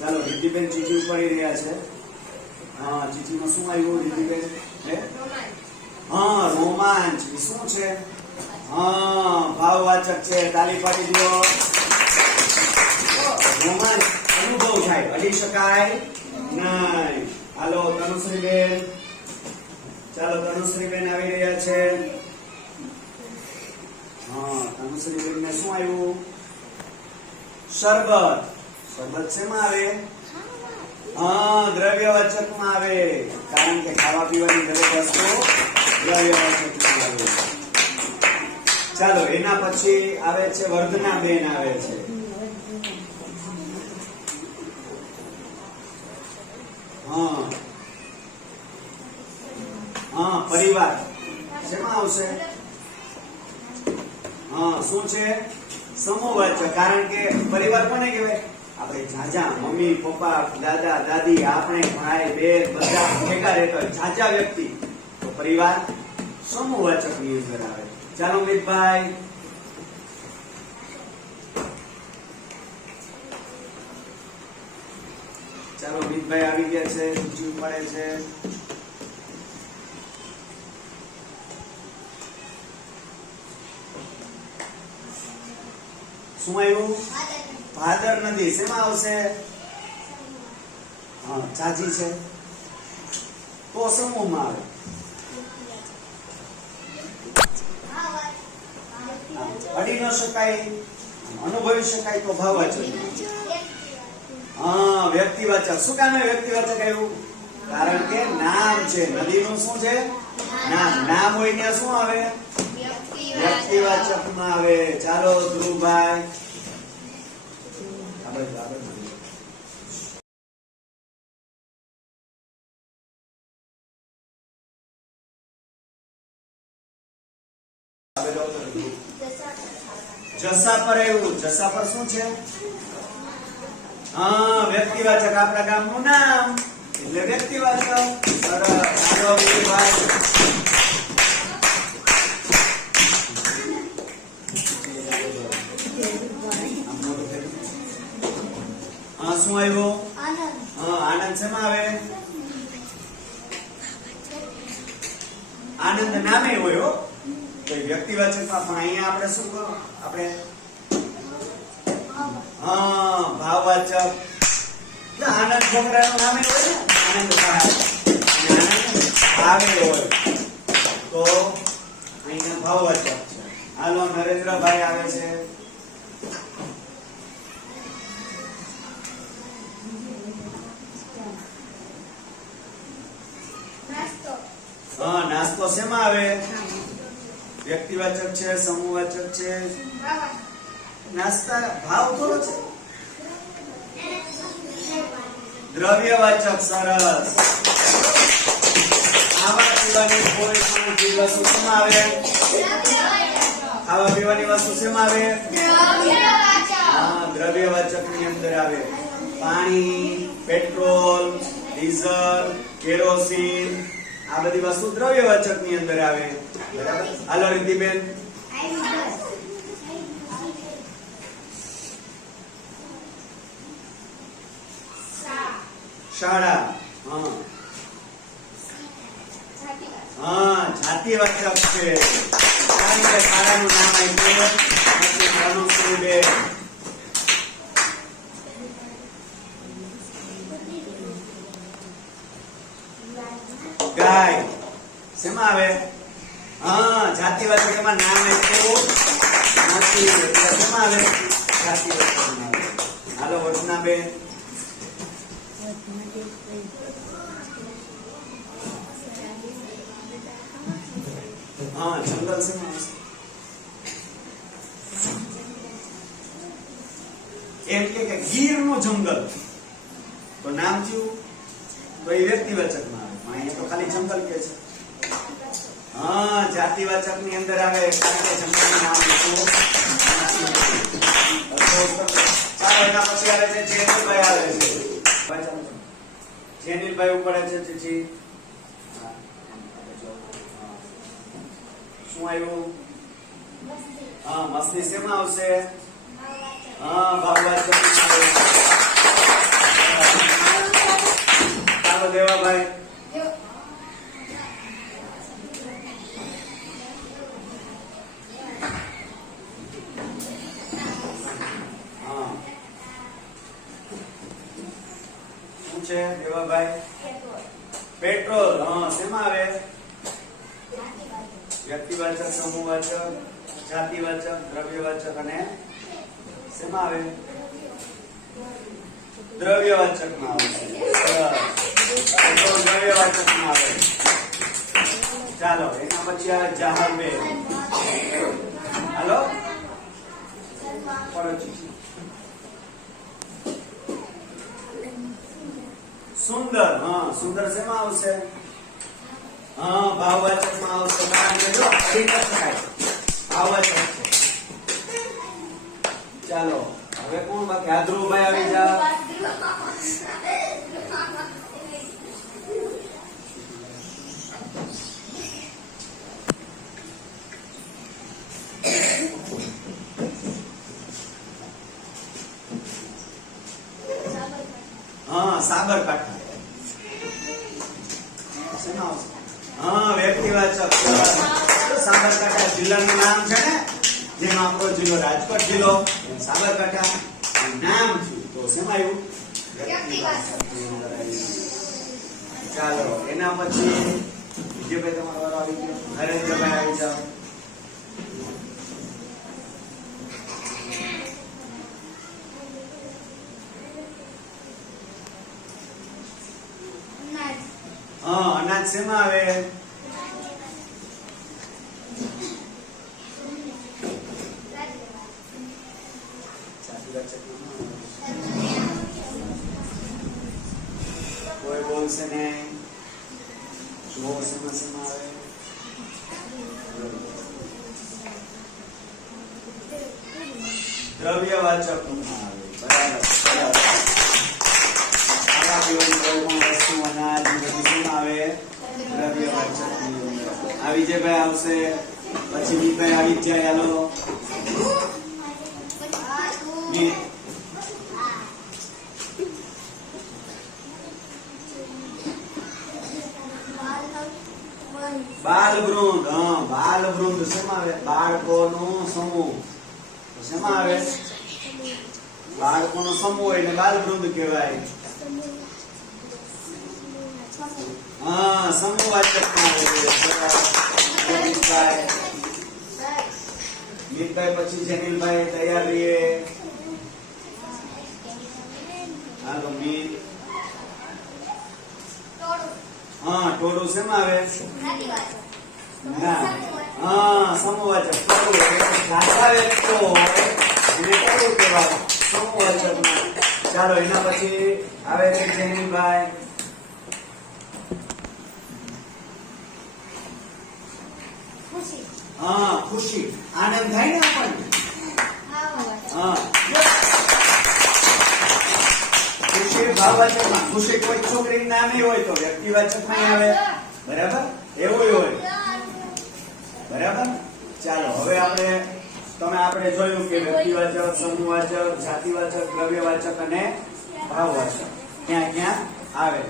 ચાલો રીતિબેન ચીઠી ઉપાડી રહ્યા છે. હા ચીઠીમાં શું આવ્યું રીતિબેન હા? રોમાંચ. શું છે? હા, ભાવવાચક છે. તાલી પાડી દો. રોમાંચ અનુભવ થાય. અડી શકાય નહીં. હાલો તનુશ્રીબેન ચાલો તનુશ્રીબેન આવી રહ્યા છે. હા તનુશ્રીબેન ને શું આવ્યું? શરબત. શરબત શેમાં આવે? હા, દ્રવ્યવાચકમાં આવે. કારણ કે ખાવા પીવાની દરેક વસ્તુ દ્રવ્યવાચકમાં આવે. ચાલો, એના પછી આવે છે વર્ધના બેન આવે છે. હા. હા, પરિવાર. શેમાં આવશે? હા, શું છે? સમૂહવાચક. કારણ કે પરિવાર કોને કહેવાય? આપણે જાજા, મમ્મી, પપ્પા, દાદા, દાદી, આપણે ભાઈ, બેન, બધા ભેગા રહેતા હોય. જાજા વ્યક્તિ. તો પરિવાર સમૂહવાચકની અંદર ચાલો મિતભાઈ ચાલો મિતભાઈ આવી ગયા છે સૂચિ પડે છે. શું આવ્યું? ભાદર નદી શેમાં આવશે? હા ચાચી છે. તો સમૂહમાં આવે. અડી ન શકાય, અનુભવી શકાય તો ભાવવાચક હા, વ્યક્તિવાચક. શું કામે વ્યક્તિવાચક આવ્યું? કારણ કે નામ છે. નદીનું શું છે? નામ. નામ હોય ત્યાં શું આવે? વ્યક્તિવાચકમાં આવે. ચાલો ધ્રુવભાઈ આ બાજુ, આ બાજુ. આ બાજુ આવતો રહો. જસા પર આવ્યું જસા પર શું છે? હા, વ્યક્તિવાચક આપણા ગામનું નામ. એટલે વ્યક્તિવાચક. સરસ. આનંદ નામે હોય, હો. એ વ્યક્તિવાચકમાં પણ અહીંયા આપણે શું કરો આપણે હા, ભાવવાચક. એટલે આનંદ છોકરાનું નામે હોય ને? આનંદ ભાવે હોય. તો અહીંયા ભાવવાચક છે. હાલો, નરેન્દ્રભાઈ આવે છે. શેમાં આવે? વ્યક્તિવાચક છે, સમૂહવાચક છે? નાસ્તા, ભાવ થોડો છે? દ્રવ્યવાચક, સરસ. ખાવા પીવાની કોઈ પણ વસ્તુ શેમાં આવે? ખાવા પીવાની વસ્તુ શેમાં આવે? દ્રવ્યવાચકની અંદર આવે. પાણી, પેટ્રોલ, ડીઝલ, કેરોસીન આ બધી વસ્તુ દ્રવ્યવાચકની અંદર આવે. બરાબર હાલો શાળા. હા. જાતિવાચક છે. ગાય. શેમાં આવે? હા જાતિવાચક એમાં નામ આપ્યું નથી. શેમાં આવે? આવે. હાલો વચનાબેન હા, જંગલ શેમાં એમ કે ગીરનું જંગલ. તો નામ થયું? તો એ વ્યક્તિવાચકમાં આવે પણ અહીંયા તો ખાલી જંગલ કે છે. હા જાતિવાચકની અંદર આવે, કારણ કે જંગલનું નામ ચાલો પછી આવે છે જેનિલભાઈ આવે છે. ભાઈ જેનિલભાઈ ઉપડે છે ચીચી શું આવ્યું? હા, મસ્તી શેમાં આવશે? હા, ભાવવાચક. ચાલો, દેવાભાઈ હા શું છે, દેવાભાઈ? પેટ્રોલ, હા, શેમાં આવે? વ્યક્તિવાચક સમૂહવાચક જાતિવાચક, દ્રવ્યવાચક અને શેમાં આવે? દ્રવ્યવાચકમાં આવશે સરસ. પેટ્રોલ દ્રવ્યવાચકમાં આવે. ચાલો, એના પછી આવે જહાજ હાલો? ફરજ સુંદર હા સુંદર શેમાં આવશે હા ભાવવાચકમાં આવશે કારણ કે જો કરી ન શકાય ભાવવાચક છે ચાલો હવે કોણ બાકી આ ધ્રુવભાઈ આવી જા હા સાબરકાંઠા શેમાં આવશે હા વ્યક્તિવાચક. સાબરકાંઠા જિલ્લાનું નામ છે ને, જેમ આપણો જિલ્લો રાજકોટ જિલ્લો, સાબરકાંઠા નામ થયું તો શેમાં આવ્યું. ચાલો, એના પછી વિજયભાઈ તમારો વારો આવી ગયો નરેન્દ્રભાઈ આવી જાઓ હા શેમાં આવે. કોઈ બોલશે આવે? દ્રવ્યવાચક આવે. બરાબર પણ વસ્તુ અનાજ અંદર. આ વિજયભાઈ આવશે. પછી વિજયભાઈ આવી જ જાય, હાલો. બાલવૃંદ, હા, બાલવૃંદ શેમાં આવે? બાળકોનો સમૂહ. શેમાં આવે? બાળકોનો સમૂહ એટલે બાલવૃંદ કહેવાય. હા સમૂહવાચકમાં આવે છે. સરસ. મિતભાઈ પછી મિત હા, ટોળું શેમાં આવે ના. હા સમૂહવાચક સમૂહવાચકમાં ચાલો, એના પછી આવે છે જેનિલભાઈ. હા, ખુશી. આનંદ થાય ને આપણને? હા ખુશી ભાવવાચકમાં ખુશી કોઈ છોકરી નામે હોય તો વ્યક્તિવાચક નહીં આવે. બરાબર? એવું હોય. બરાબર? ચાલો, હવે આપણે, તમે આપણે જોયું કે વ્યક્તિવાચક સમૂહવાચક જાતિવાચક દ્રવ્યવાચક અને ભાવવાચક ક્યાં ક્યાં? આવે.